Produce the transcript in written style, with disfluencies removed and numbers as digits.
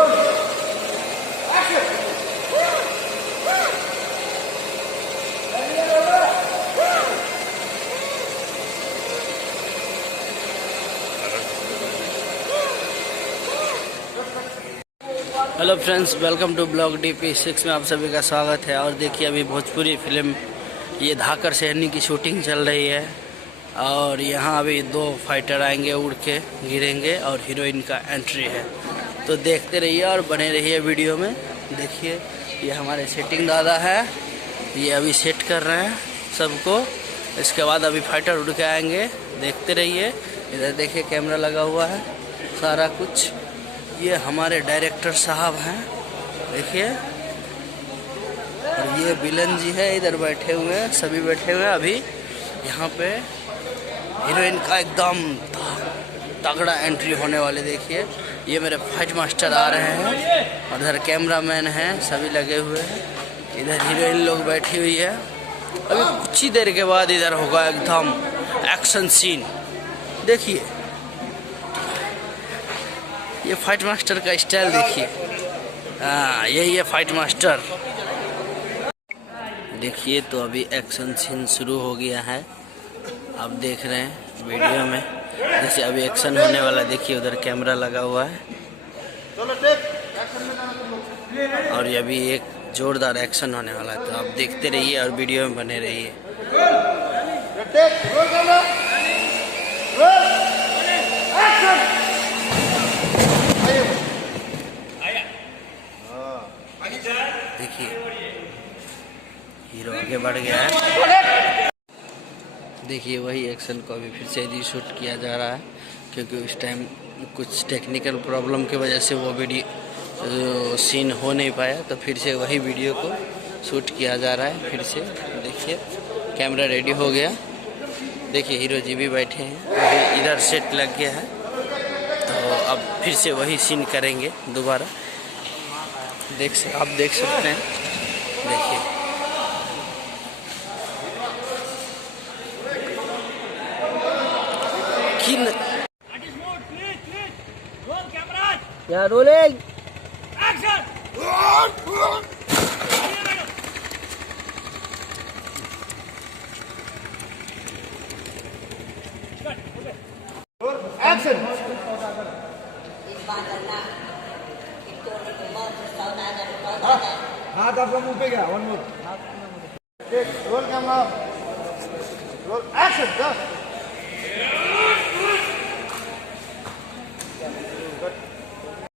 Hello friends, welcome to blog DP6 में आप सभी का स्वागत है। और देखिए, अभी भोजपुरी फिल्म ये धाकर शेरनी की शूटिंग चल रही है और यहाँ अभी 2 फाइटर आएंगे, उड़ के गिरेंगे और हीरोइन का एंट्री है। तो देखते रहिए और बने रहिए वीडियो में। देखिए, ये हमारे सेटिंग दादा है, ये अभी सेट कर रहे हैं सबको। इसके बाद अभी फाइटर उड़ के आएंगे, देखते रहिए। इधर देखिए, कैमरा लगा हुआ है, सारा कुछ। ये हमारे डायरेक्टर साहब हैं, देखिए। और ये विलन जी है, इधर बैठे हुए हैं, सभी बैठे हुए हैं। अभी यहाँ पे हीरोइन का एकदम तगड़ा एंट्री होने वाले। देखिए, ये मेरे फाइट मास्टर आ रहे हैं और इधर कैमरामैन हैं, सभी लगे हुए हैं। इधर हीरोइन लोग बैठी हुई है। अभी कुछ ही देर के बाद इधर होगा एकदम एक्शन सीन। देखिए, ये फाइट मास्टर का स्टाइल देखिए। हाँ, यही है फाइट मास्टर। देखिए, तो अभी एक्शन सीन शुरू हो गया है, आप देख रहे हैं वीडियो में। जैसे अभी एक्शन होने वाला, देखिए उधर कैमरा लगा हुआ है और ये अभी एक जोरदार एक्शन होने वाला है। तो आप देखते रहिए और वीडियो में बने रहिए। देखिए, हीरो आगे बढ़ गया है। देखिए, वही एक्शन को अभी फिर से रीशूट किया जा रहा है, क्योंकि उस टाइम कुछ टेक्निकल प्रॉब्लम की वजह से वो वीडियो सीन हो नहीं पाया। तो फिर से वही वीडियो को शूट किया जा रहा है फिर से। देखिए, कैमरा रेडी हो गया। देखिए, हीरो जी भी बैठे हैं, अभी इधर सेट लग गया है। तो अब फिर से वही सीन करेंगे दोबारा। आप देख सकते हैं। देखिए, क्या रोलिंग एक्शन। हाथ आपका मुंह पे गया। One more roll camera roll action.